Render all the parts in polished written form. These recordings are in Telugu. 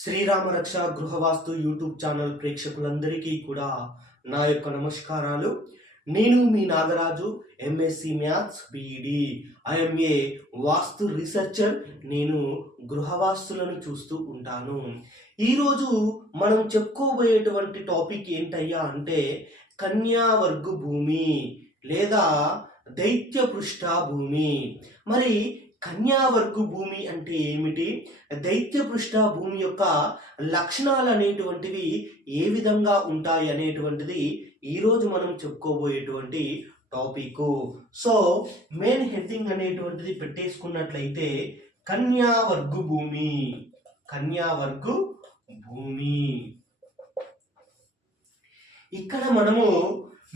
శ్రీరామ రక్ష గృహవాస్తు యూట్యూబ్ ఛానల్ ప్రేక్షకులందరికీ కూడా నా యొక్క నమస్కారాలు. నేను మీ Nagaraju, MSc maths BEd. I'm a vastu researcher. నేను గృహవాస్తులను చూస్తూ ఉంటాను. ఈరోజు మనం చెప్పుకోబోయేటువంటి టాపిక్ ఏంటయ్యా అంటే కన్యావర్గు భూమి లేదా దైత్య పృష్ఠ భూమి. మరి కన్యావర్గు భూమి అంటే ఏమిటి, దైత్య పృష్ఠ భూమి యొక్క లక్షణాలు అనేటువంటివి ఏ విధంగా ఉంటాయి అనేటువంటిది ఈరోజు మనం చెప్పుకోబోయేటువంటి టాపిక్. సో మెయిన్ హెడ్డింగ్ అనేటువంటిది పెట్టేసుకున్నట్లయితే కన్యావర్గు భూమి. కన్యావర్గు భూమి ఇక్కడ మనము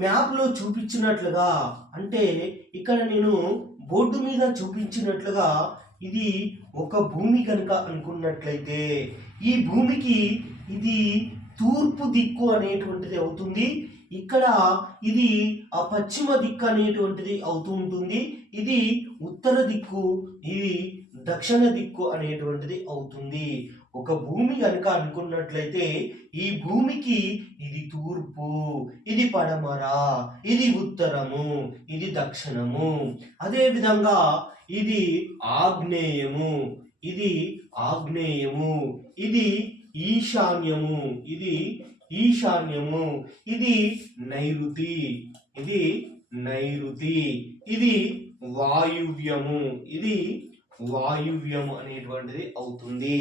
మ్యాప్లో చూపించినట్లుగా, అంటే ఇక్కడ నేను బోర్డు మీద చూపించినట్లుగా ఇది ఒక భూమి కనుక అనుకున్నట్లయితే ఈ భూమికి ఇది తూర్పు దిక్కు అనేటువంటిది అవుతుంది. ఇక్కడ ఇది ఆ పశ్చిమ దిక్కు అనేటువంటిది అవుతూ ఉంటుంది. ఇది ఉత్తర దిక్కు, ఇది దక్షిణ దిక్కు అనేటువంటిది అవుతుంది. ఒక భూమి కనుక అనుకున్నట్లయితే ఈ భూమికి ఇది తూర్పు, ఇది పడమర, ఇది ఉత్తరము, ఇది దక్షిణము. అదే విధంగా ఇది ఆగ్నేయము, ఇది ఆగ్నేయము, ఇది ఈశాన్యము, ఇది ఈశాన్యము, ఇది నైరుతి, ఇది నైరుతి, ఇది వాయువ్యము, ఇది వాయువ్యము అనేటువంటిది అవుతుంది.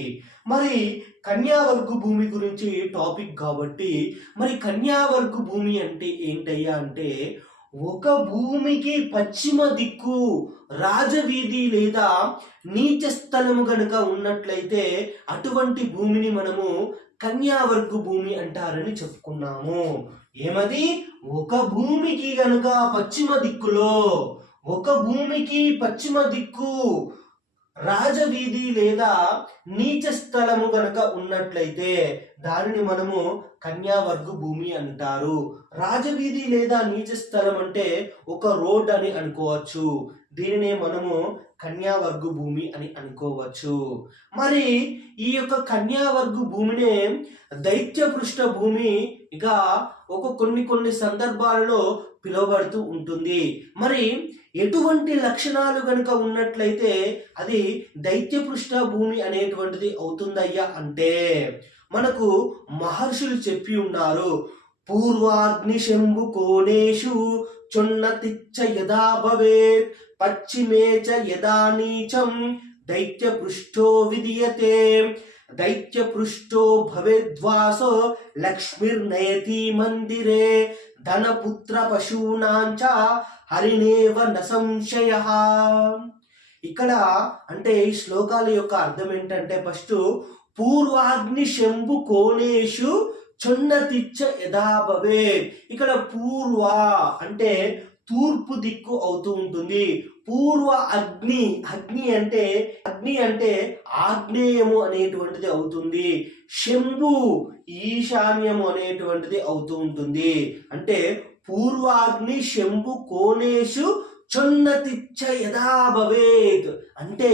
మరి కన్యావర్గు భూమి గురించి టాపిక్ కాబట్టి మరి కన్యావర్గు భూమి అంటే ఏంటయ్యా అంటే ఒక భూమికి పశ్చిమ దిక్కు రాజవీధి లేదా నీచ స్థలము గనుక ఉన్నట్లయితే అటువంటి భూమిని మనము కన్యావర్గు భూమి అంటారని చెప్పుకున్నాము. ఏమది? ఒక భూమికి గనుక పశ్చిమ దిక్కులో, ఒక భూమికి పశ్చిమ దిక్కు రాజవీధి లేదా నీచ స్థలము గనక ఉన్నట్లయితే దానిని మనము కన్యావర్గు భూమి అంటారు. రాజవీధి లేదా నీచ స్థలం అంటే ఒక రోడ్ అని అనుకోవచ్చు. దీనినే మనము కన్యావర్గు భూమి అని అనుకోవచ్చు. మరి ఈ యొక్క కన్యావర్గు భూమినే దైత్య పృష్ఠ భూమి ఇక కొన్ని సందర్భాలలో పిలువబడుతూ ఉంటుంది. మరి ఎటువంటి లక్షణాలు గనుక ఉన్నట్లయితే అది దైత్య పృష్ఠ భూమి అనేటువంటిది అవుతుందయ్యా అంటే మనకు మహర్షులు చెప్పి ఉన్నారు. పూర్వాగ్ని శంభు కోణేషు చున్నతిచ్చ యదా భవేత్ పశ్చిమే చ యదా నీచం దైత్య పృష్ఠో విదియతే దైత్య పృష్ఠో భవేద్వాసో లక్ష్మిర్నయతి మందిరే ధనపుత్ర పశూనాంచ హరినేవ న సంశయః. ఇక్కడ అంటే ఈ శ్లోకాల యొక్క అర్థం ఏంటంటే ఫస్ట్ పూర్వాగ్ని శంభు కోణేషు చున్నతిచ్చ యదా భవేత్. ఇక్కడ పూర్వ అంటే తూర్పు దిక్కు అవుతూ ఉంటుంది. పూర్వ అగ్ని, అగ్ని అంటే ఆగ్నేయము అనేటువంటిది అవుతుంది. శంభు ఈశాన్యము అనేటువంటిది అవుతూ ఉంటుంది. అంటే పూర్వాగ్ని శంభు కోణేషు చున్నతిచ్చ యదా భవేత్ అంటే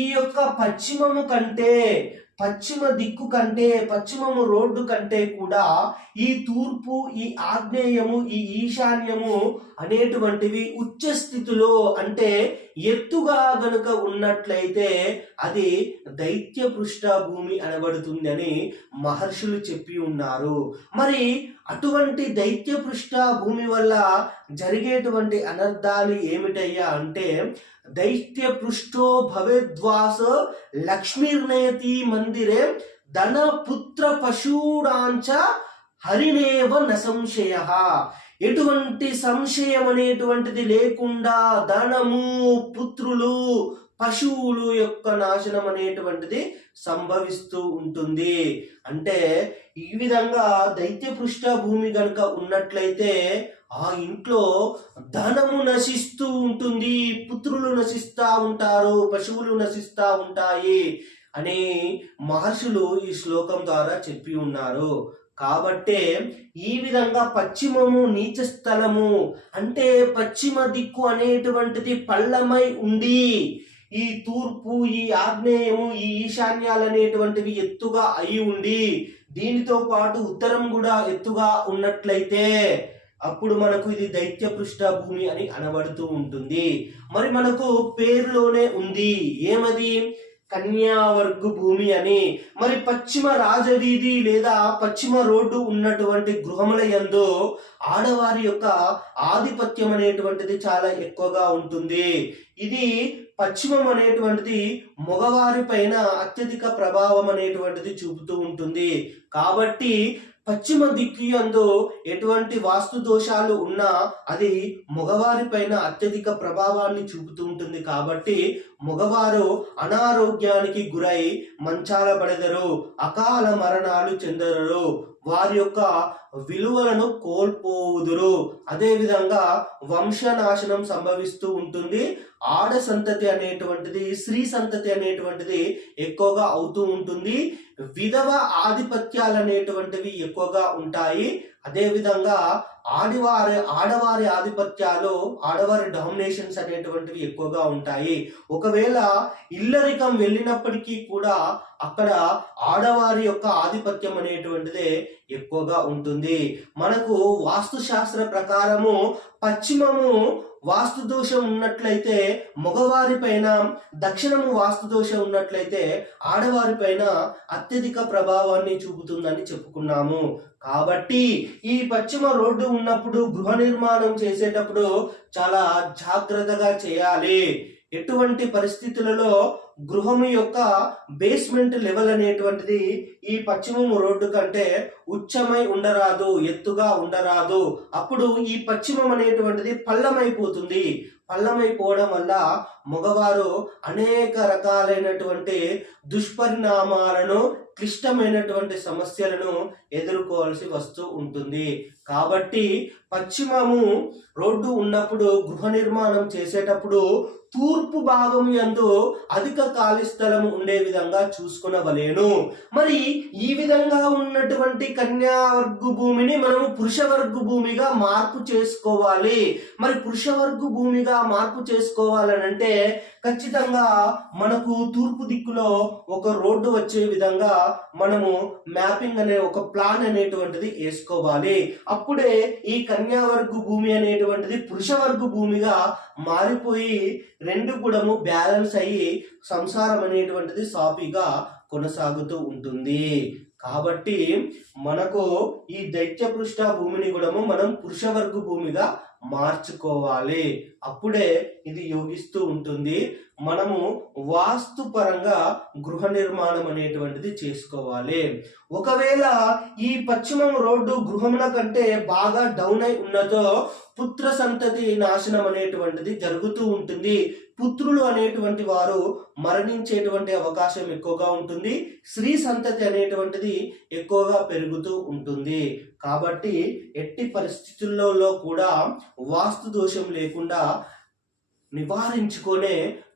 ఈ యొక్క పశ్చిమము కంటే, పశ్చిమ దిక్కు కంటే, పశ్చిమము రోడ్డు కంటే కూడా ఈ తూర్పు, ఈ ఆగ్నేయము, ఈ ఈశాన్యము అనేటువంటివి ఉచ్చ స్థితిలో అంటే ఎత్తుగా గనుక ఉన్నట్లయితే అది దైత్య పృష్ఠ భూమి అనబడుతుంది అని మహర్షులు చెప్పి ఉన్నారు. మరి అటువంటి దైత్య పృష్ఠ భూమి వల్ల జరిగేటువంటి అనర్థాలు ఏమిటయ్యా అంటే దైత్య పృష్ఠో భవేద్వాస లక్ష్మీర్నయతి మందిరే ధన పుత్ర పశూడాంచ హరినేవ న సంశయః. ఎటువంటి సంశయం అనేటువంటిది లేకుండా ధనము, పుత్రులు, పశువులు యొక్క నాశనం అనేటువంటిది సంభవిస్తూ ఉంటుంది. అంటే ఈ విధంగా దైత్య పృష్ఠ భూమి కనుక ఉన్నట్లయితే ఆ ఇంట్లో ధనము నశిస్తూ ఉంటుంది, పుత్రులు నశిస్తూ ఉంటారు, పశువులు నశిస్తూ ఉంటాయి అని మహర్షులు ఈ శ్లోకం ద్వారా చెప్పి ఉన్నారు. కాబట్టే ఈ విధంగా పశ్చిమము నీచ స్థలము అంటే పశ్చిమ దిక్కు అనేటువంటిది పల్లమై ఉండి ఈ తూర్పు, ఈ ఆగ్నేయము, ఈ ఈశాన్యాలు అనేటువంటివి ఎత్తుగా అయి ఉండి దీనితో పాటు ఉత్తరం కూడా ఎత్తుగా ఉన్నట్లయితే అప్పుడు మనకు ఇది దైత్య పృష్ఠ భూమి అని అనబడుతూ ఉంటుంది. మరి మనకు పేరులోనే ఉంది ఏమది, కన్యావర్గు భూమి అని. మరి పశ్చిమ రాజవీధి లేదా పశ్చిమ రోడ్డు ఉన్నటువంటి గృహముల యందు ఆడవారి యొక్క ఆధిపత్యం అనేటువంటిది చాలా ఎక్కువగా ఉంటుంది. ఇది పశ్చిమం అనేటువంటిది మగవారి పైన అత్యధిక ప్రభావం అనేటువంటిది చూపుతూ ఉంటుంది. కాబట్టి పశ్చిమ దిక్కు యందు ఎటువంటి వాస్తు దోషాలు ఉన్నా అది మగవారి పైన అత్యధిక ప్రభావాన్ని చూపుతూ ఉంటుంది. కాబట్టి మగవారు అనారోగ్యానికి గురై మంచాల పడెదరు, అకాల మరణాలు చెందరు, వారి యొక్క విలువలను కోల్పోవుదురు. అదే విధంగా వంశనాశనం సంభవిస్తూ ఉంటుంది. ఆడ సంతతి అనేటువంటిది, స్త్రీ సంతతి అనేటువంటిది ఎక్కువగా అవుతూ ఉంటుంది. విధవ ఆధిపత్యాలు అనేటువంటివి ఎక్కువగా ఉంటాయి. అదే విధంగా ఆడవారి ఆధిపత్యాలు, ఆడవారి డామినేషన్స్ అనేటువంటివి ఎక్కువగా ఉంటాయి. ఒకవేళ ఇల్లరికం వెళ్ళినప్పటికీ కూడా అక్కడ ఆడవారి యొక్క ఆధిపత్యం అనేటువంటిదే ఎక్కువగా ఉంటుంది. మనకు వాస్తు శాస్త్ర ప్రకారము పశ్చిమము వాస్తు దోషం ఉన్నట్లయితే మగవారి పైన, దక్షిణము వాస్తు దోషం ఉన్నట్లయితే ఆడవారి పైన అత్యధిక ప్రభావాన్ని చూపుతుందని చెప్పుకున్నాము. కాబట్టి ఈ పశ్చిమ రోడ్డు ఉన్నప్పుడు గృహ నిర్మాణం చేసేటప్పుడు చాలా జాగ్రత్తగా చేయాలి. ఎటువంటి పరిస్థితులలో గృహము యొక్క బేస్మెంట్ లెవెల్ అనేటువంటిది ఈ పశ్చిమం రోడ్డు కంటే ఉచ్చమై ఉండరాదు, ఎత్తుగా ఉండరాదు. అప్పుడు ఈ పశ్చిమం అనేటువంటిది పల్లమైపోతుంది. పల్లమైపోవడం వల్ల మగవారు అనేక రకాలైనటువంటి దుష్పరిణామాలను, క్లిష్టమైనటువంటి సమస్యలను ఎదుర్కోవాల్సి వస్తూ ఉంటుంది. కాబట్టి పశ్చిమము రోడ్డు ఉన్నప్పుడు గృహ నిర్మాణం చేసేటప్పుడు తూర్పు భాగం యందు అధిక ఖాళీ స్థలం ఉండే విధంగా చూసుకునవలేను. మరి ఈ విధంగా ఉన్నటువంటి కన్యావర్గు భూమిని మనము పురుషవర్గు భూమిగా మార్పు చేసుకోవాలి. మరి పురుషవర్గు భూమిగా మార్పు చేసుకోవాలనంటే ఖచ్చితంగా మనకు తూర్పు దిక్కులో ఒక రోడ్డు వచ్చే విధంగా మనము మ్యాపింగ్ అనే ఒక ప్లాన్ అనేటువంటిది వేసుకోవాలి. అప్పుడే ఈ కన్యావర్గు భూమి అనేటువంటిది పురుషవర్గు భూమిగా మారిపోయి రెండు కూడా బ్యాలెన్స్ అయ్యి సంసారం అనేటువంటిది సాఫీగా కొనసాగుతూ ఉంటుంది. కాబట్టి మనకు ఈ దైత్య పృష్ఠ భూమిని కూడా మనం పురుషవర్గు భూమిగా మార్చుకోవాలి. అప్పుడే ఇది యోగిస్తూ ఉంటుంది. మనము వాస్తు పరంగా గృహ నిర్మాణం అనేటువంటిది చేసుకోవాలి. ఒకవేళ ఈ పశ్చిమం రోడ్డు గృహముల కంటే బాగా డౌన్ అయి ఉన్నదో పుత్ర సంతతి నాశనం అనేటువంటిది జరుగుతూ ఉంటుంది. పుత్రులు అనేటువంటి వారు మరణించేటువంటి అవకాశం ఎక్కువగా ఉంటుంది. స్త్రీ సంతతి అనేటువంటిది ఎక్కువగా పెరుగుతూ ఉంటుంది. కాబట్టి ఎట్టి పరిస్థితుల్లో కూడా వాస్తు దోషం లేకుండా నివారించుకొనే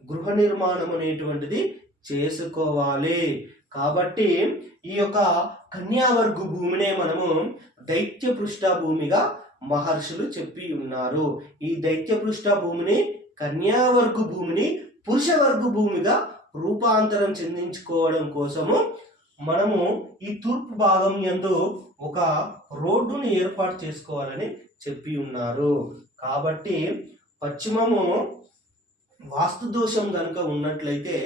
గృహ నిర్మాణం అనేటువంటిది చేసుకోవాలి. కాబట్టి ఈ యొక్క కన్యావర్గు భూమినే మనము దైత్య పృష్ఠ భూమిగా మహర్షులు చెప్పి ఉన్నారు. ఈ దైత్య పృష్ఠ భూమిని, కన్యావర్గు భూమిని పురుషవర్గు భూమిగా రూపాంతరం చెందించుకోవడం కోసము మనము ఈ తూర్పు భాగం యందు ఒక రోడ్డుని ఏర్పాటు చేసుకోవాలని చెప్పి ఉన్నారు. కాబట్టి పశ్చిమము వాస్తు దోషం కనుక ఉన్నట్లయితే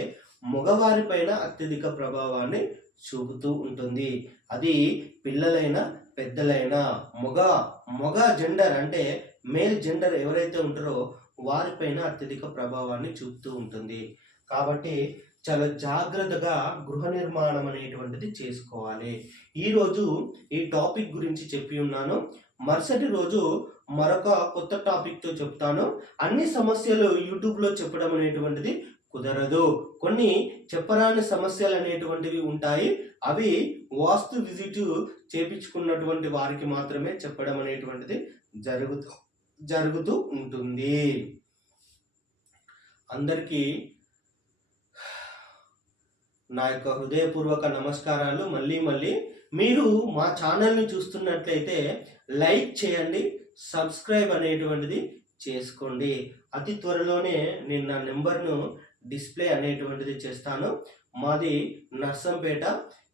మగవారి పైన అత్యధిక ప్రభావాన్ని చూపుతూ ఉంటుంది. అది పిల్లలైనా పెద్దలైనా మగ జెండర్ అంటే మేల్ జెండర్ ఎవరైతే ఉంటారో వారిపైన అత్యధిక ప్రభావాన్ని చూపుతూ ఉంటుంది. కాబట్టి చాలా జాగ్రత్తగా గృహ నిర్మాణం అనేటువంటిది చేసుకోవాలి. ఈరోజు ఈ టాపిక్ గురించి చెప్పి ఉన్నాను. మరుసటి రోజు మరొక కొత్త టాపిక్తో చెప్తాను. అన్ని సమస్యలు యూట్యూబ్లో చెప్పడం అనేటువంటిది కుదరదు. కొన్ని చెప్పరాని సమస్యలు అనేటువంటివి ఉంటాయి. అవి వాస్తు విజిట్ చేపించుకున్నటువంటి వారికి మాత్రమే చెప్పడం అనేటువంటిది జరుగుతూ ఉంటుంది. అందరికీ నా యొక్క హృదయపూర్వక నమస్కారాలు. మళ్ళీ మీరు మా ఛానల్ని చూస్తున్నట్లయితే లైక్ చేయండి, సబ్స్క్రైబ్ అనేటువంటిది చేసుకోండి. అతి త్వరలోనే నేను నా నెంబర్ను డిస్ప్లే అనేటువంటిది చేస్తాను. మాది నర్సంపేట.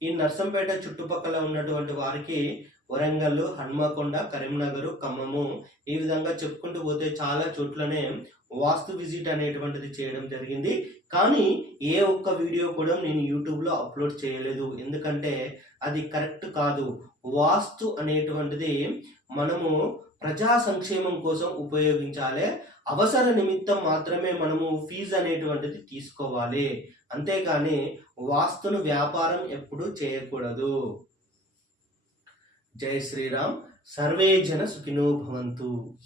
ఈ నర్సంపేట చుట్టుపక్కల ఉన్నటువంటి వారికి వరంగల్, హన్మకొండ, కరీంనగర్, ఖమ్మము ఈ విధంగా చెప్పుకుంటూ పోతే చాలా చోట్లనే వాస్తు విజిట్ అనేటువంటిది చేయడం జరిగింది. కానీ ఏ ఒక్క వీడియో కూడా నేను యూట్యూబ్లో అప్లోడ్ చేయలేదు. ఎందుకంటే అది కరెక్ట్ కాదు. వాస్తు అనేటువంటిది మనము ప్రజా సంక్షేమం కోసం ఉపయోగించాలి. అవసర నిమిత్తం మాత్రమే మనము ఫీజు అనేటువంటిది తీసుకోవాలి. అంతేగాని వాస్తును వ్యాపారం ఎప్పుడూ చేయకూడదు. జై శ్రీరామ్. సర్వే జన సుఖినో భవంతు.